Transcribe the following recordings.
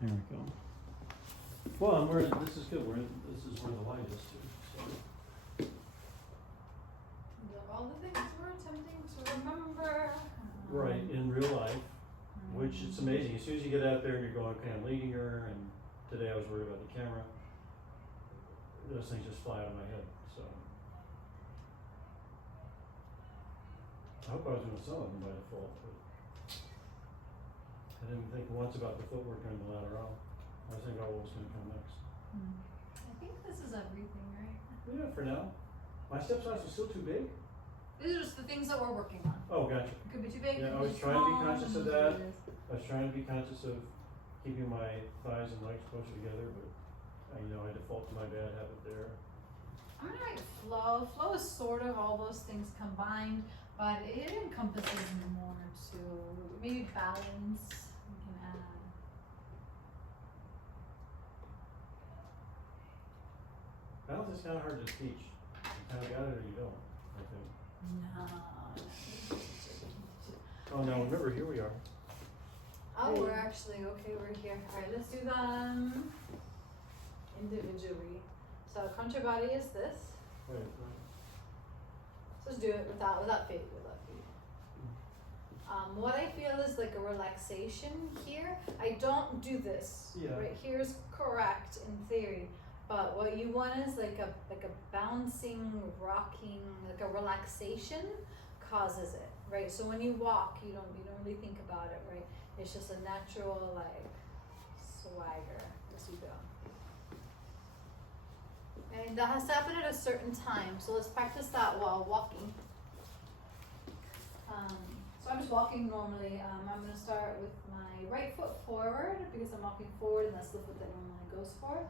There we go. Well, and this is good, this is where the light is too, so. These are all the things we're attempting to remember. Right, in real life, which it's amazing, as soon as you get out there and you're going, okay, I'm leading her, and today I was worried about the camera, those things just fly out of my head, so. I hope I was doing some of them by default, but I didn't think once about the footwork during the lateral. I was thinking about what was gonna come next. I think this is everything, right? Yeah, for now. My step size was still too big? These are just the things that we're working on. Oh, gotcha. It could be too big, Yeah, it I could was be trying to be small, conscious of and that. it is. I was trying to be conscious of keeping my thighs and legs closer together, but I default to my bad habit there. I'm gonna write flow. Flow is sort of all those things combined, but it encompasses more too. Maybe balance, we can add. Balance is kinda hard to teach. You kinda got it or you don't, I think. No. Oh, now remember, here we are. Oh, we're actually, okay, we're here. Alright, let's do them individually. So contra body is this. Wait, So let's do it without feet. What I feel is like a relaxation here. I don't do this. Yeah. Right here is correct in theory, but what you want is like a bouncing, rocking, like a relaxation causes it, right? So when you walk, you don't really think about it, right? It's just a natural like swagger as you go. And that has to happen at a certain time. So let's practice that while walking. So I'm just walking normally. I'm going to start with my right foot forward because I'm walking forward and that's the foot that normally goes forward.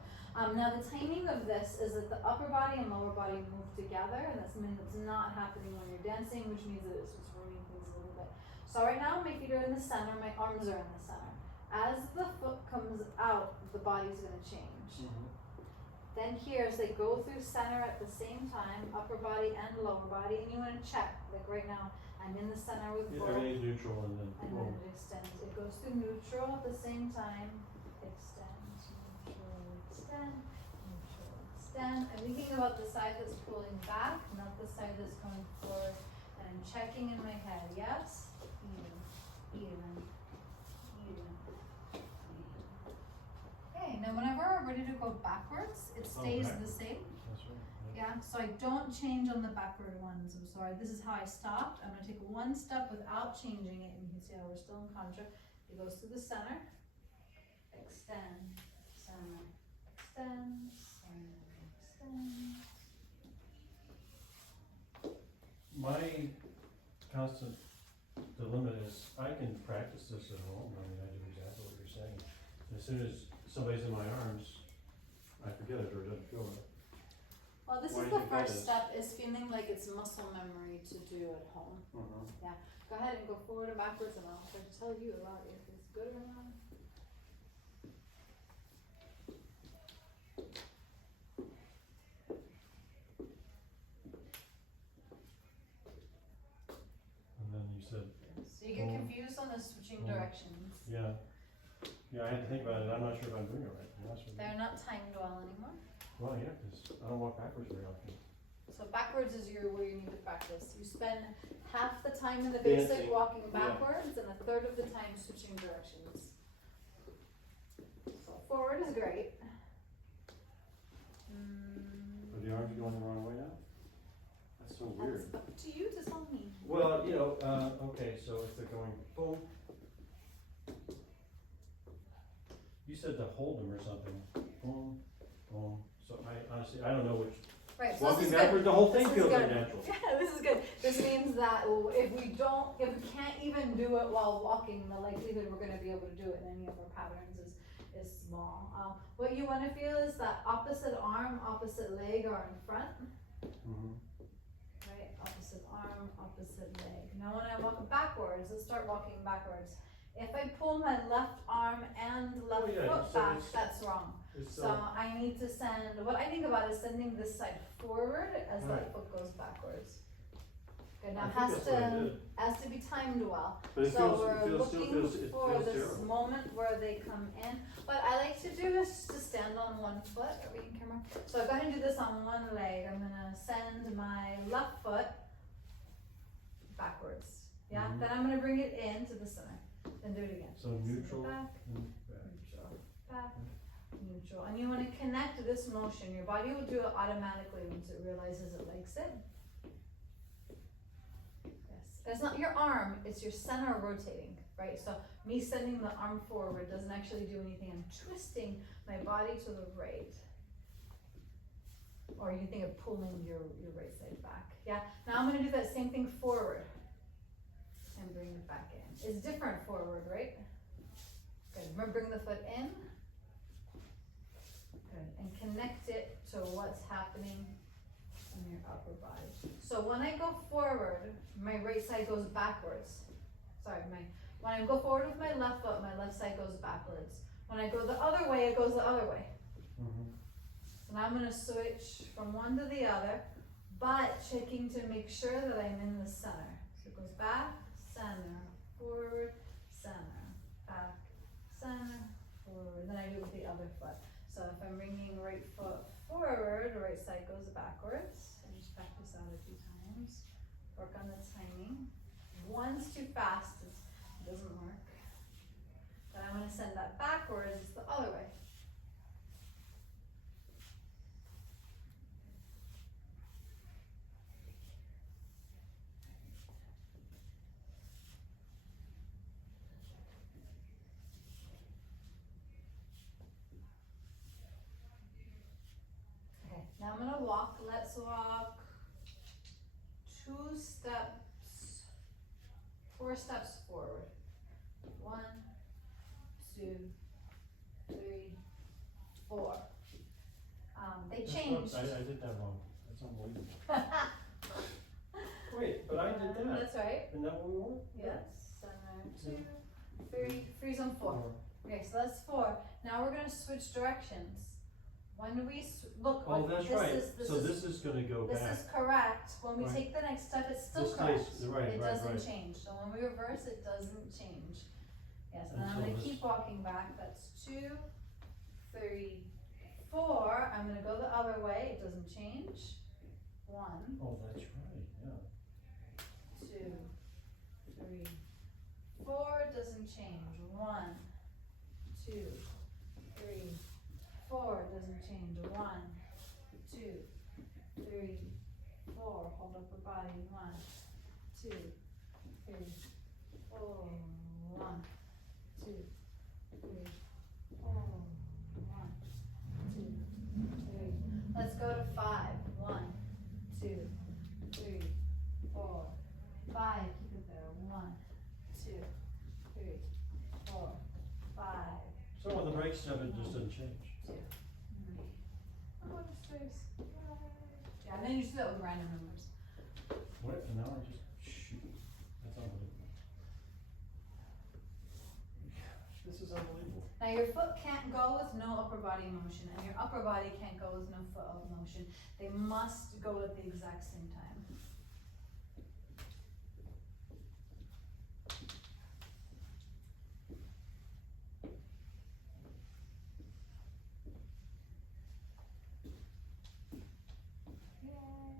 Now the timing of this is that the upper body and lower body move together, and that's something that's not happening when you're dancing, which means that it's just ruining things a little bit. So right now my feet are in the center, my arms are in the center. As the foot comes out, the body's going to change. Mm-hmm. Then here, as they go through center at the same time, upper body and lower body, and you want to check, like right now, I'm in the center with both. Everything's neutral and then And then it extends. It goes through neutral at the same time. Extend, neutral, extend, neutral, extend. I'm thinking about the side that's pulling back, not the side that's going forward. And I'm checking in my head. Yes? Even. Okay, now whenever we're ready to go backwards, it stays the same. that's right. Yeah, so I don't change on the backward ones. I'm sorry. This is how I stopped. I'm going to take one step without changing it. And you can see how we're still in contra. It goes to the center. Extend, center, extend, center, extend. My constant dilemma is I can practice this at home. I mean, I do exactly what you're saying. As soon as somebody's in my arms, I forget it or it doesn't feel right. Well, this Why is do you the think that first is? step, is feeling like it's muscle memory to do at home. Yeah, go ahead and go forward and backwards, and I'll tell you about if it's good or not. And then you said, So you get confused on the switching directions. yeah, I had to think about it. I'm not sure if I'm doing it right, to be honest with you. They're not timed well anymore. Well, yeah, because I don't walk backwards very often. So backwards is where you need to practice. You spend half the time in the basic Dancing, walking yeah. backwards and a third of the time switching directions. So forward is great. Are the arms going the wrong way now? That's so weird. That's up to you to tell me. Well, okay, so if they're going boom. You said to hold them or something. Boom, boom. So I honestly, I don't know which. Right, so Walking this is backwards, good. the whole thing This is feels good. unnatural. Yeah, this is good. This means that if we can't even do it while walking, the likelihood we're going to be able to do it in any of our patterns is small. What you want to feel is that opposite arm, opposite leg are in front. Mm-hmm. Right, opposite arm, opposite leg. Now when I walk backwards, let's start walking backwards. If I pull my left arm and left foot so back, that's wrong. So I need to send, what I think about is sending this side forward as that foot goes backwards. Okay, now I think that's what I did. has to be timed well. But it So feels, we're it feels, still looking feels, it for feels this terrible. moment where they come in. What I like to do is to stand on one foot. Are we in camera? So I'm going to do this on one leg. I'm gonna send my left foot backwards. Yeah. Mhm. Then I'm gonna bring it into the center. Then do it again. So Send it neutral back, and back. neutral, back, neutral. And you want to connect this motion. Your body will do it automatically once it realizes it likes it. Yes. It's not your arm, it's your center rotating, right? So me sending the arm forward doesn't actually do anything. I'm twisting my body to the right. Or you think of pulling your right side back. Yeah. Now I'm going to do that same thing forward. And bring it back in. It's different forward, right? Good. Remember, bring the foot in. Good. And connect it to what's happening in your upper body. So when I go forward, my right side goes backwards. Sorry, when I go forward with my left foot, my left side goes backwards. When I go the other way, it goes the other way. Mhm. So now I'm going to switch from one to the other, but checking to make sure that I'm in the center. So it goes back, center, forward, center, back, center, forward. Then I do it with the other foot. So if I'm bringing right foot forward, right side goes backwards. And just practice out a few times. Work on the timing. One's too fast, it doesn't work. Then I want to send that backwards the other way. Okay, now I'm gonna walk. Let's walk 4 steps forward. 1, 2, 3, 4. They That's changed. what- I did that wrong. That's unbelievable. Wait, but I did that. That's right. Isn't that what we want? Yes. Center 2, 3. Freeze on 4. Okay, so that's 4. Now we're gonna switch directions. When we look, Oh, like, that's this right. is So this is gonna go this back. is correct. When we Right. take the next step, it's still This correct. stays- right, It right, doesn't right. change. So when we reverse, it doesn't change. Yes, and And I'm so gonna this- keep walking back. That's 2, 3, 4. I'm gonna go the other way. It doesn't change. 1, Oh, that's right, yeah. 2, 3, 4. Doesn't change. 1, 2, 3, 4. Doesn't change. 1, 2, 3, 4. Hold up the body. 1, 2, 3, 4. 1, 2, 3, 4. 1, 2, 3. Let's go to 5. 1, 2, 3, 4, 5. Keep it there. 1, 2, 3, 4, 5. So when the brakes step, it just doesn't change. 2, 3. Oh, there's 5. Yeah, and then you do that with random numbers. What, and now I just, shoot, that's unbelievable. This is unbelievable. Now your foot can't go with no upper body motion, and your upper body can't go with no foot of motion. They must go at the exact same time.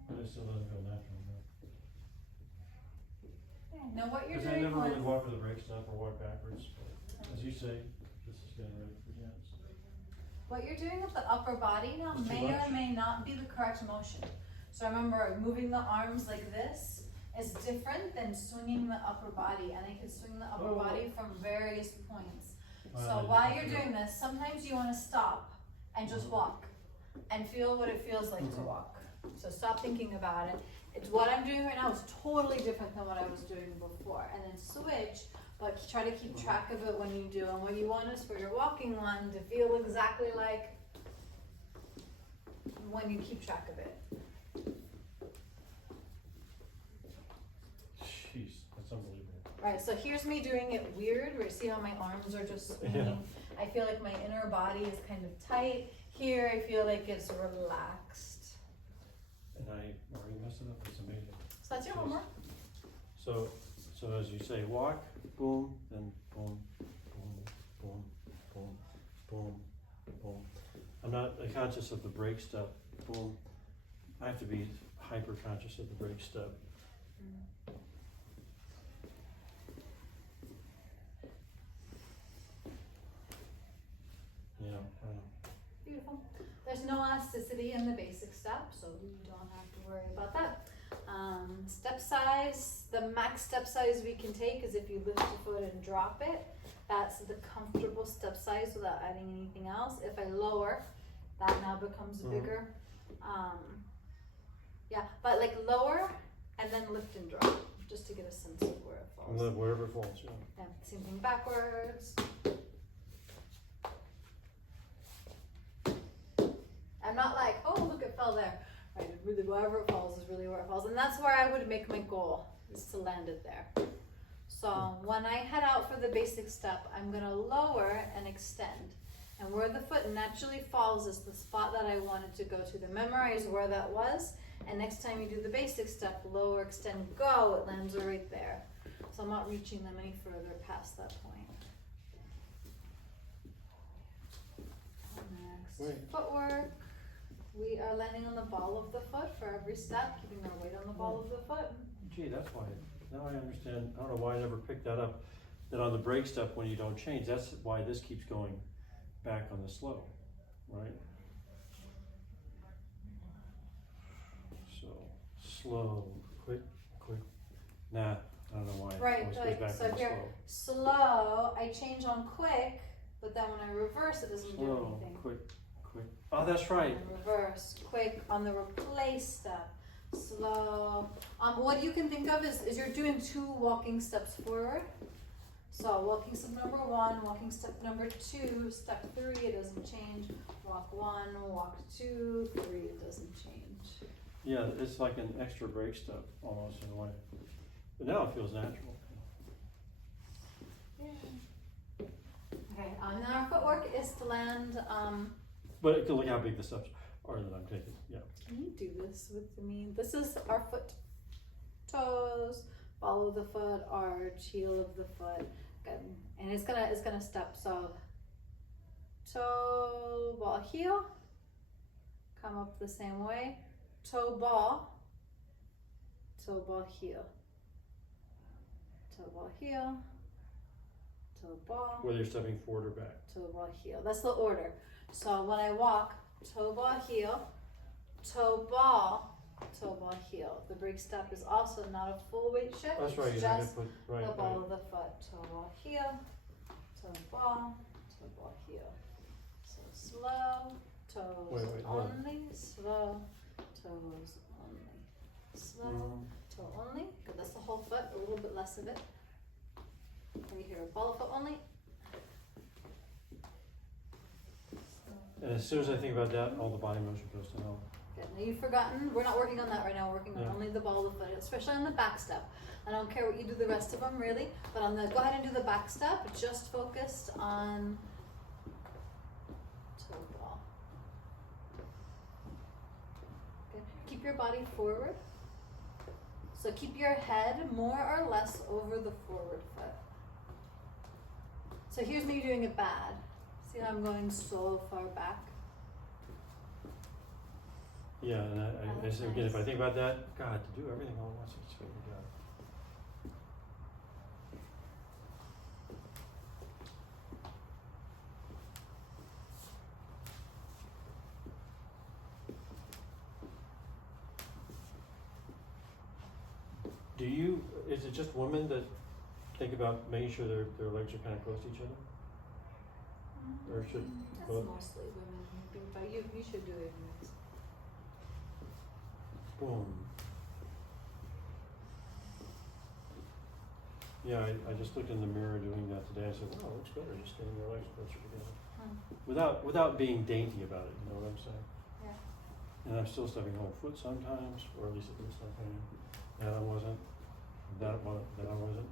But it still doesn't feel natural, no. Now what you're Cause I doing never really with walk with the brakes up or walk backwards, but as you say, this is getting ready for dance. what you're doing with the upper body now It's too may or much. may not be the correct motion. So remember, moving the arms like this is different than swinging the upper body, and I can swing the upper Oh. body from various points. I So just while have you're to go. doing this, sometimes you want to stop and just Mhm. walk and feel what it feels like to Mhm. walk. So stop thinking about it. It's what I'm doing right now is totally different than what I was doing before. And then switch, but try to keep track of it when you do. And what you want is for your walking one to feel exactly like when you keep track of it. Jeez, that's unbelievable. Right, so here's me doing it weird, where you see how my arms are just swinging. Yeah. I feel like my inner body is kind of tight. Here I feel like it's relaxed. And I already messed it up, it's amazing. So that's your Jeez. homework. So as you say, walk, boom, then boom, boom, boom, boom, boom, boom. I'm not conscious of the break step, boom. I have to be hyper conscious of the break step. You know, Beautiful. There's no elasticity in the basic step, so you don't have to worry about that. Step size, the max step size we can take is if you lift your foot and drop it. That's the comfortable step size without adding anything else. If I lower, that now becomes bigger. Yeah, but like lower and then lift and drop, just to get a sense of where it falls. wherever it falls, yeah. Yeah, same thing backwards. I'm not like, oh, look, it fell there. Right, really, wherever it falls is really where it falls. And that's where I would make my goal, is to land it there. So when I head out for the basic step, I'm gonna lower and extend. And where the foot naturally falls is the spot that I wanted to go to. To memorize where that was, and next time you do the basic step, lower, extend, go, it lands right there. So I'm not reaching them any further past that point. Next, Right. footwork. We are landing on the ball of the foot for every step, keeping our weight on the ball of the foot. Gee, that's why, now I understand, I don't know why I never picked that up, that on the break step when you don't change, that's why this keeps going back on the slow, right? So, slow, quick, nah, I don't know why it Right, always goes like, back so on if the you're slow, I change on quick, but then when I reverse, it doesn't do slow, anything. quick, oh, that's right, And reverse, quick on the replace step, slow. What you can think of is you're doing 2 walking steps forward. So walking step number 1, walking step number 2, step 3, it doesn't change. Walk 1, walk 2, 3, it doesn't change. yeah, it's like an extra break step, almost in a way, but now it feels natural. Yeah. Okay, now our footwork is to land, But look how big the steps are that I'm taking, yeah. can you do this with me? This is our foot, toes, ball of the foot, arch, heel of the foot. Good. And it's gonna step. So toe, ball, heel, come up the same way. Toe, ball, heel. Toe, ball, heel, toe, ball. Whether you're stepping forward or back. Toe, ball, heel. That's the order. So when I walk, toe, ball, heel, toe, ball, heel. The break step is also not a full weight shift. That's right, It's you're not just gonna put, right, the ball right. of the foot. Toe, ball, heel, toe, ball, heel. So slow, toes Wait, hold on. only, slow, toes only. Slow, toe only. Good, that's the whole foot, a little bit less of it. Right here, ball of foot only. And as soon as I think about that, all the body motion goes to hell. Good. Now you've forgotten, we're not working on that right now, we're working on Yeah. only the ball of the foot, especially on the back step. I don't care what you do the rest of them really, but on the, go ahead and do the back step, just focused on toe ball. Good. Keep your body forward. So keep your head more or less over the forward foot. So here's me doing it bad. See how I'm going so far back? Yeah, and I that's say again, if I nice. think about that, God, to do everything all at once, it's really good. Is it just women that think about making sure their legs are kind of close to each other? Or should That's both? mostly women, but you should do it. Boom. Yeah, I just looked in the mirror doing that today. I said, wow, it looks better just getting your legs closer together. Without being dainty about it, you know what I'm saying? Yeah. And I'm still stepping whole foot sometimes, or at least it looks like I am. That I wasn't. That I wasn't.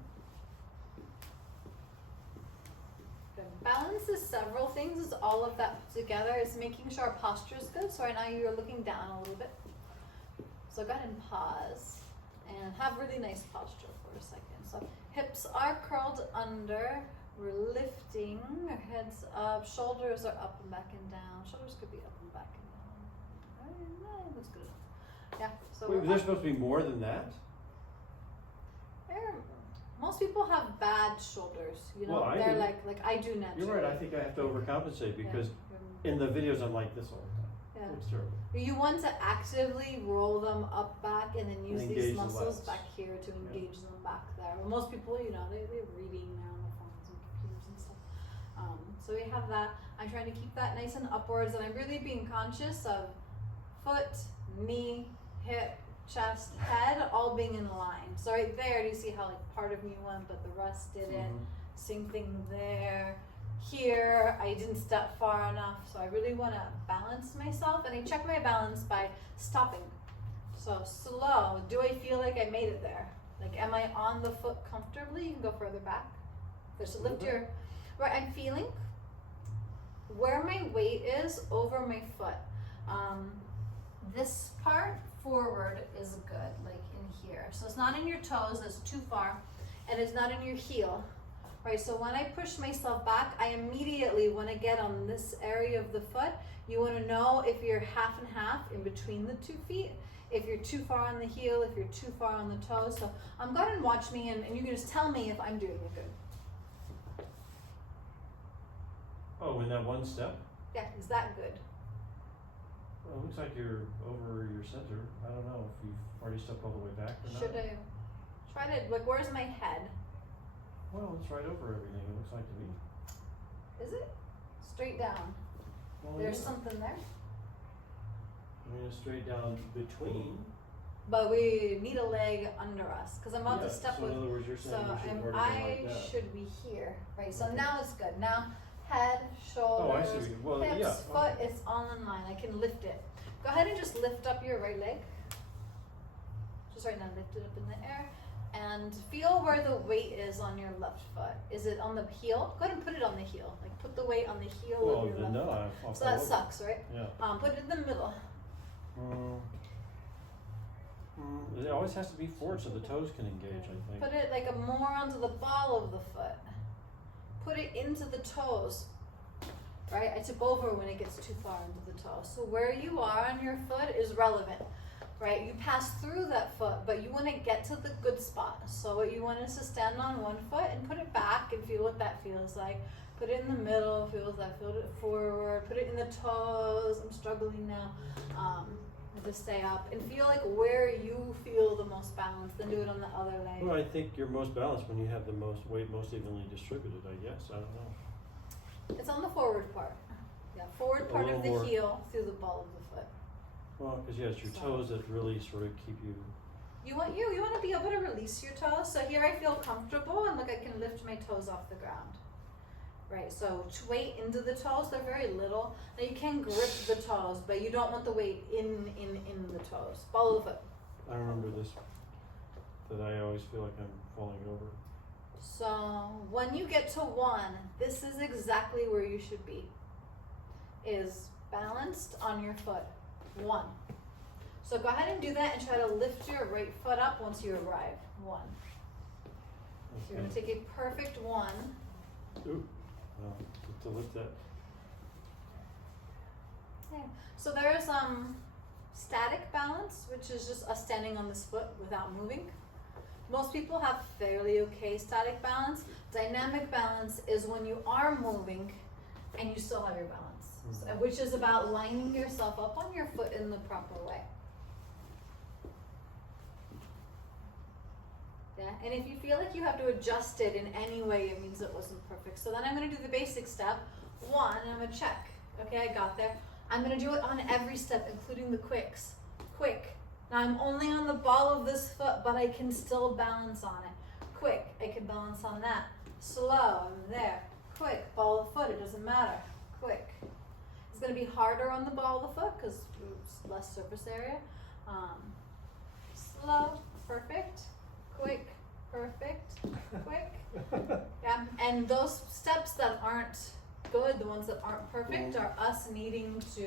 Good. Balance is several things. It's all of that put together. It's making sure our posture is good. So right now you're looking down a little bit. So go ahead and pause. and have really nice posture for a second. So hips are curled under. We're lifting, our heads up, shoulders are up and back and down. Shoulders could be up and back and down. Alright, that's good enough. Yeah, so Wait, there's supposed to be more than that? Most people have bad shoulders, you know. Well, I they're do. like I do naturally. You're right, I think I have to overcompensate because in the videos I'm like this all the time. Yeah. It's terrible. You want to actively roll them up back and then use Engage these the muscles lats. back here to engage them back there. Well, most people, you know, they're reading now on their phones and computers and stuff. So we have that. I'm trying to keep that nice and upwards, and I'm really being conscious of foot, knee, hip, chest, head, all being in line. So right there, do you see how like part of me went, but the rest didn't? Same thing there. Here, I didn't step far enough, so I really want to balance myself, and I check my balance by stopping. So slow. Do I feel like I made it there? Like, am I on the foot comfortably? You can go further back. Just lift your. Right, I'm feeling where my weight is over my foot. This part forward is good, like in here. So it's not in your toes, it's too far, and it's not in your heel. Right, so when I push myself back, I immediately want to get on this area of the foot. You want to know if you're half and half in between the 2 feet, if you're too far on the heel, if you're too far on the toes. So go ahead and watch me, and you can just tell me if I'm doing it good. Oh, in that one step? Yeah, is that good? Well, it looks like you're over your center. I don't know if you've already stepped all the way back or not. Should I try to, like, where's my head? Well, it's right over everything, it looks like to me. Is it? Straight down. Well, There's yeah. something there. I mean, it's straight down between. But we need a leg under us, because I'm about to step so with. in other words, you're saying So you should have already I been like that. should be here, right? So Okay. now it's good. Now head, shoulders, Oh, I see. Well, hips, yeah. foot, Okay. it's all in line. I can lift it. Go ahead and just lift up your right leg. Just right now, lift it up in the air. And feel where the weight is on your left foot. Is it on the heel? Go ahead and put it on the heel. Like, put the weight on the heel Well, of your then left no, foot. I'll So that fall over. sucks, right? Yeah. Put it in the middle. It always has to be forward so the toes can engage, I think. Put it like more onto the ball of the foot. Put it into the toes. Right? I tip over when it gets too far into the toes. So where you are on your foot is relevant. Right? You pass through that foot, but you want to get to the good spot. So what you want is to stand on one foot and put it back and feel what that feels like. Put it in the middle, feel that, feel it forward, put it in the toes. I'm struggling now. To stay up and feel like where you feel the most balanced, then do it on the other leg. Well, I think you're most balanced when you have the most weight most evenly distributed, I guess. I don't know. It's on the forward part. Yeah, forward A part of the little more. heel through the ball of the foot. Well, because yeah, it's your So- toes that really sort of keep you. You want to be able to release your toes. So here I feel comfortable and look, I can lift my toes off the ground. Right, so weight into the toes, they're very little. Now you can grip the toes, but you don't want the weight in the toes. Ball of the foot. I remember this, that I always feel like I'm falling over. So when you get to 1, this is exactly where you should be. Is balanced on your foot. 1. So go ahead and do that and try to lift your right foot up once you arrive. 1. So you're going to take a perfect 1. Ooh, well, to lift that. Okay. So there's static balance, which is just us standing on this foot without moving. Most people have fairly okay static balance. Dynamic balance is when you are moving and you still have your balance, so, which is about lining yourself up on your foot in the proper way. Yeah, and if you feel like you have to adjust it in any way, it means it wasn't perfect. So then I'm going to do the basic step 1, and I'm going to check. Okay, I got there. I'm going to do it on every step, including the quicks. Quick. Now I'm only on the ball of this foot, but I can still balance on it. Quick, I can balance on that. Slow, I'm there. Quick, ball of foot, it doesn't matter. Quick. It's going to be harder on the ball of the foot because it's less surface area. Slow, perfect. Quick, perfect, quick. Yeah, and those steps that aren't good, the ones that aren't perfect, are us needing to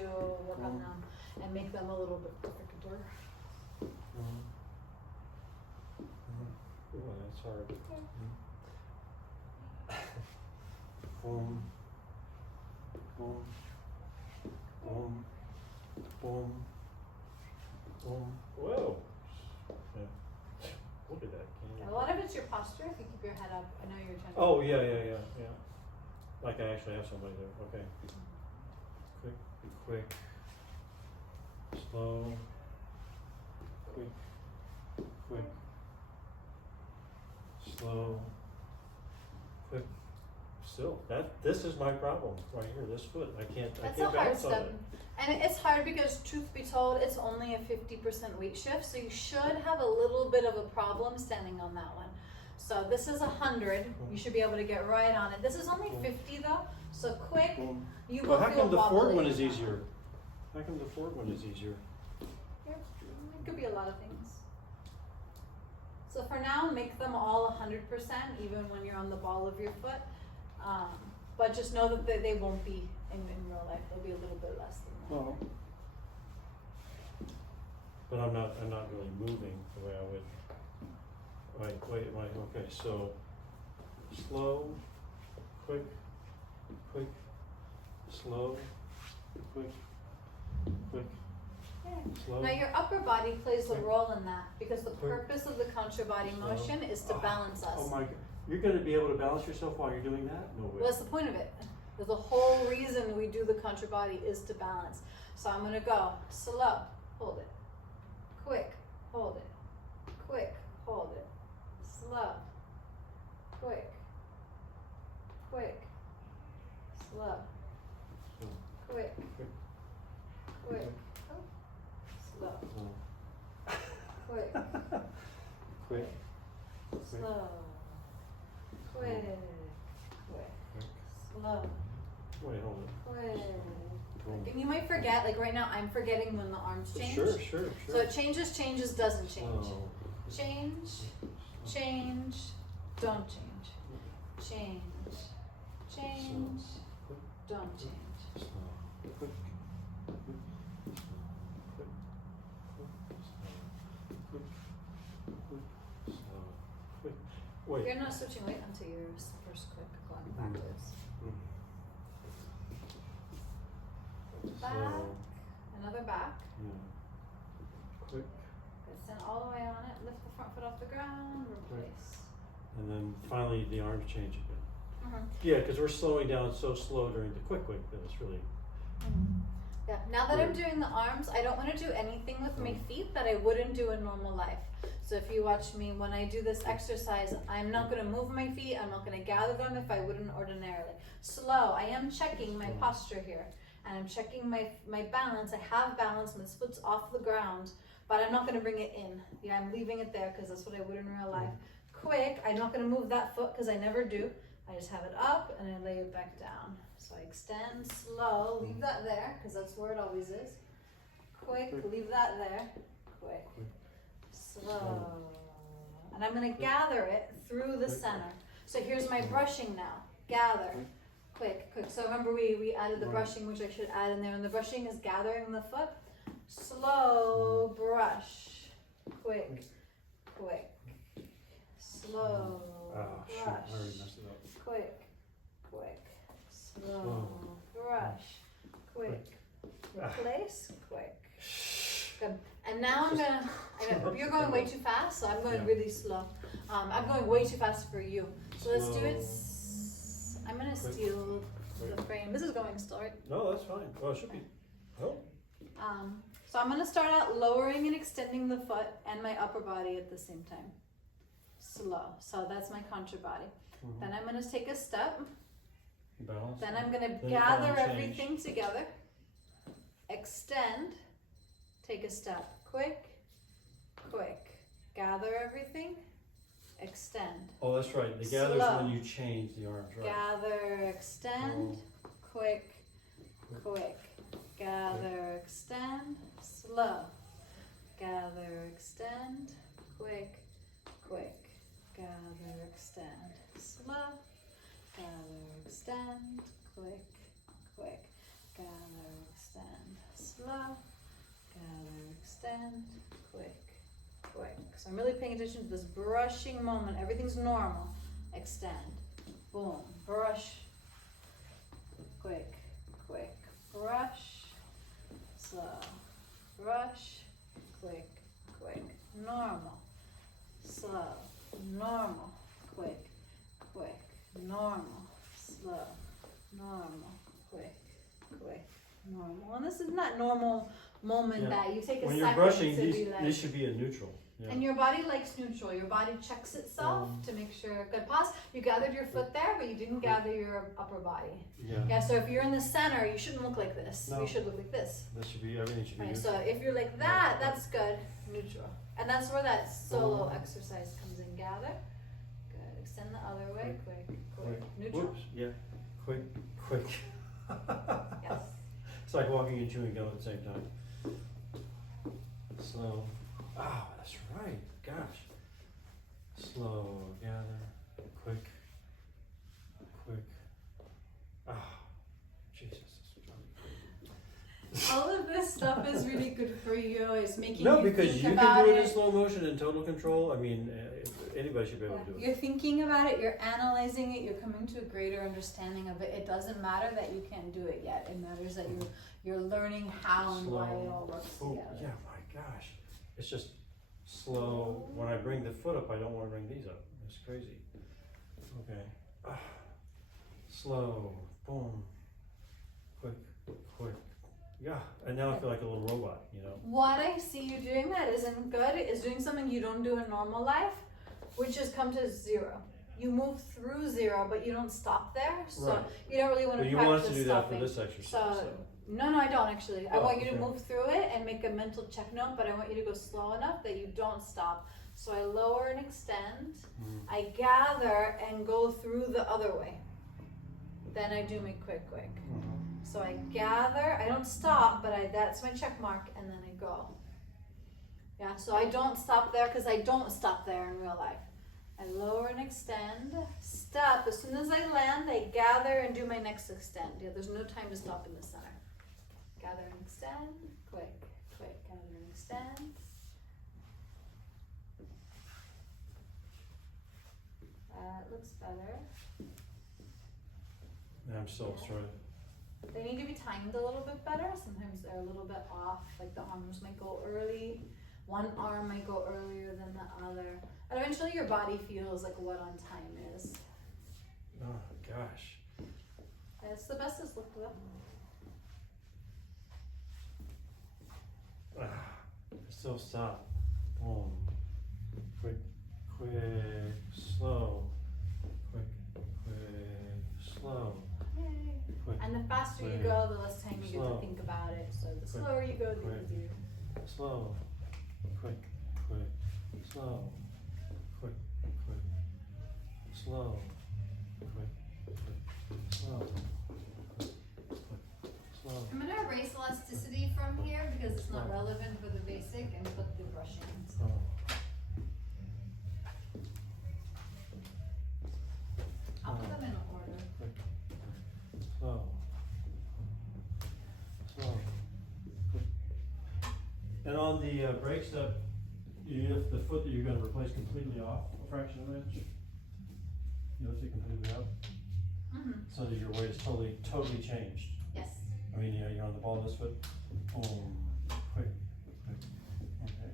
work on them and make them a little bit perfecter. Boy, that's hard. Boom, boom, boom, boom, boom. Whoa. Yeah. Look at that. A lot of it's your posture. If you keep your head up, I know you're trying to. Oh, yeah. Like I actually have somebody there. Okay. Quick, be quick. Slow. Quick. Quick. Slow. Quick. Still, this is my problem right here. This foot, I can't That's a hard balance on step. it. And it's hard because, truth be told, it's only a 50% weight shift, so you should have a little bit of a problem standing on that one. So this is 100. You should be able to get right on it. This is only 50 though, so quick. You will Well, how feel come the forward wobbly one is in that easier? How come the forward one is easier? It could be a lot of things. So for now, make them all 100%, even when you're on the ball of your foot. But just know that they won't be in real life. They'll be a little bit less than that. Oh. But I'm not really moving the way I would. Wait, okay, so slow, quick, quick, slow, quick, quick, Yeah. slow. Now your upper body plays a Quick. role in that because the Quick. purpose of the counter body Slow. motion is to balance us. Oh my God, you're gonna be able to balance yourself while you're doing that? No way. Well, that's the point of it. The whole reason we do the contra body is to balance. So I'm gonna go slow, hold it, quick, hold it, quick, hold it, slow, quick, quick, slow, quick, quick, slow, quick, Quick, slow, quick, slow. wait, hold it. Quick. Boom. And you might forget, like right now, I'm forgetting when the arms change. Sure. So it changes, doesn't change. Slow. Change, change, don't change. Change, change, don't change. Slow. Quick. Wait. You're not switching weight until you're first quick going backwards. Back, Slow. another back. Yeah. Quick. Stand all the way on it, lift the front foot off the ground, replace. And then finally the arms change again. Mm-hmm. Yeah, because we're slowing down so slow during the quick that it's really. Yeah, now that I'm doing the arms, I don't want to do anything with my feet that I wouldn't do in normal life. So if you watch me when I do this exercise, I'm not going to move my feet, I'm not going to gather them if I wouldn't ordinarily. Slow, I am checking my posture here, and I'm checking my balance. I have balance, my foot's off the ground, but I'm not going to bring it in. Yeah, I'm leaving it there because that's what I would in real life. Quick, I'm not going to move that foot because I never do. I just have it up and I lay it back down. So I extend, slow, leave that there because that's where it always is. Quick, leave that there. Quick, slow. And I'm going to gather it through the center. So here's my brushing now. Gather, quick. So remember we added the brushing, which I should add in there. And the brushing is gathering the foot. Slow, brush. Quick, slow, Shoot, I brush. already messed it up. Quick, slow, brush, quick, replace, quick. Good. And now you're going way too fast, so I'm going really slow. I'm going way too fast for you. So let's do it. I'm gonna steal the frame. This is going still, right? No, that's fine. Well, it should be. Oh. So I'm gonna start out lowering and extending the foot and my upper body at the same time. Slow. So that's my contra body. Then I'm going to take a step. Balance. Then I'm going to Then gather change. everything together. Extend. Take a step. Quick. Gather everything. Extend. Oh, that's right. The gather is when you change the arms, right? Gather, extend. Quick. Gather, extend. Slow. Gather, extend. Quick. Gather, extend, slow, gather, extend, quick, gather, extend, slow, gather, extend, quick, So I'm really paying attention to this brushing moment. Everything's normal. Extend. Boom. Brush. Quick. Quick. Brush. Slow. Brush. Quick. Quick. Normal. Slow. Normal. Quick. Quick. Normal. Slow. Normal. Quick. Quick. Normal. And this is not normal moment Yeah. that you take a When second you're brushing, to be like. these should be in neutral. Yeah. And your body likes neutral. Your body checks itself to make sure. Good pause. You gathered your foot there, but you didn't gather your upper body. Yeah. Yeah. So if you're in the center, you shouldn't look like this. No. You should look like this. This should be, everything should be Right. neutral. So if you're like that, that's good. Neutral. And that's where that solo exercise comes in. Gather. Good. Extend the other way. Quick. Quick. Neutral. Whoops, yeah, quick, quick. Yes. It's like walking and chewing gum at the same time. Slow. Ah, that's right, gosh. Slow, gather, quick, quick. Ah, Jesus, this is driving me crazy. All of this stuff is really good for you. It's making No, you because think you about can do it in it. slow motion in total control. I mean, anybody should be able to do it. You're thinking about it, you're analyzing it, you're coming to a greater understanding of it. It doesn't matter that you can't do it yet. It matters that you're learning how and why it all works Oh, together. yeah, my gosh. It's just slow. When I bring the foot up, I don't want to bring these up. It's crazy. Okay. Ah. Slow. Boom. Quick. Quick. Yeah. And now I feel like a little robot, you know? What I see you doing that isn't good is doing something you don't do in normal life, which is come to zero. You move through zero, but you don't stop there. So Right. you don't really want But to you practice want us to do that stopping. for this exercise. So, no, I don't actually. I Oh, want you to okay. move through it and make a mental check note, but I want you to go slow enough that you don't stop. So I lower and extend. I gather and go through the other way. Then I do my quick. So I gather, I don't stop, but that's my check mark, and then I go. Yeah, so I don't stop there because I don't stop there in real life. I lower and extend, stop. As soon as I land, I gather and do my next extend. Yeah, there's no time to stop in the center. Gather and extend, quick, gather and extend. That looks better. Yeah, I'm still trying. They need to be timed a little bit better. Sometimes they're a little bit off, like the arms might go early. One arm might go earlier than the other. And eventually your body feels like what on time is. Oh, gosh. And it's the bestest look though. Ah, still stop. Boom. Quick, slow. Quick, slow. Yay. Quick, And the faster you quick, go, the less time you get slow. to think about it. So the Quick, slower you go, the quick. easier. slow. Quick, slow. Quick, slow. Quick, slow. Quick, slow. I'm gonna erase elasticity from here because it's not relevant for the basic and put the brushing. Oh. I'll put them in order. Quick, slow. Quick. And on the brake step, you lift the foot that you're going to replace completely off a fraction of an inch. You lift it completely up so that your weight is totally changed. Yes. I mean, you're on the ball of this foot. Boom. Quick. Okay.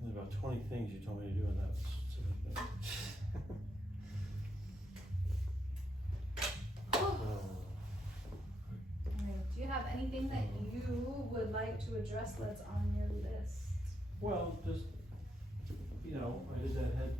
There's about 20 things you told me to do in that specific thing. Alright, do you have anything that you would like to address that's on your list? Well, just, I did that head